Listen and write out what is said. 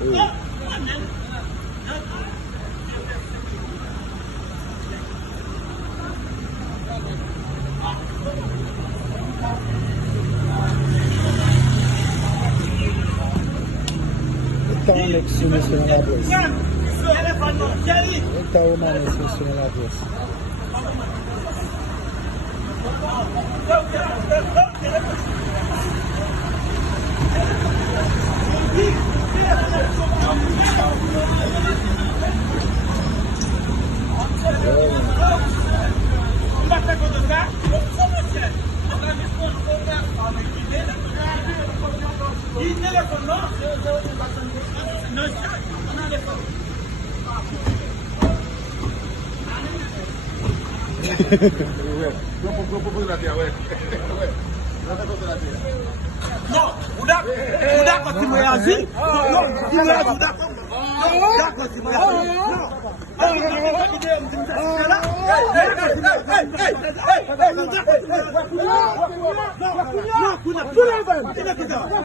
Esta lección sur la bourse. Esta humanisme sur la bourse. Non, udah continue assim. Non, udah continue assim.